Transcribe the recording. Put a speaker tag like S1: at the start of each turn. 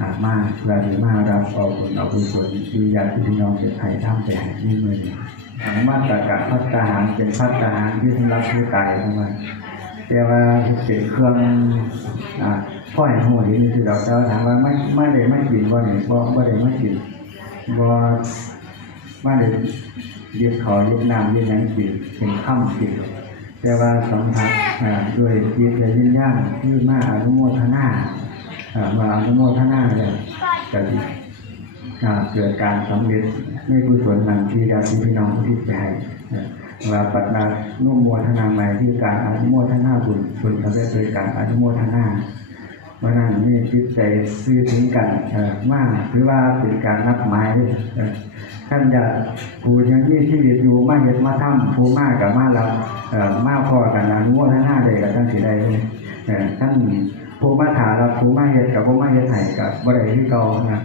S1: อ่ามาเราหรือมารับเอาผลเอากุศลที่ญาติพี่น้องเกิดไทยทำแต่นี่มือนี้ทางมาตรการพัฒนาหารเป็นพัฒนาหารที่สำรับผู้ตายทั้งวันแต่ว่าเป็นเครื่องอ่าพ่อแห่งหัวที่นี่คือเราจะถามว่าไม่ไม่ได้ไม่กินว่าเนี่ยบ่บ่ได้ไม่กินบ่าไม่ได้ยึดขอยึดน้ำยึดหยังกินเป็นข้ามกินแต่ว่าสัมผัสอ่าด้วยจิตใจยิ่งย่างที่มาอนุโมทนาอ่า มาอนุโมทนาเลยจะอ่าเกิดการสำเร็จในกุศลนั้นที่ญาติพี่น้องที่ใจว่าปัตนานุโมทนาใหม่ที่การอนุโมทนาบุญบุญสำเร็จโดยการอนุโมทนาเพราะนั้นนี่จิตใจซื่อถึงกันมากหรือว่าเป็นการนับหมายเอ่อท่านจะผู้ยังมีชีวิตอยู่มาเห็นมาทำผู้มากกับมาเราเมาพอกันอนุโมทนาเลยกับท่านสิได้เลยท่าน ผู้มาถาเราผู้มาเห็นกับผู้มาเห็นไห้กับบริเวณที่เก่านะ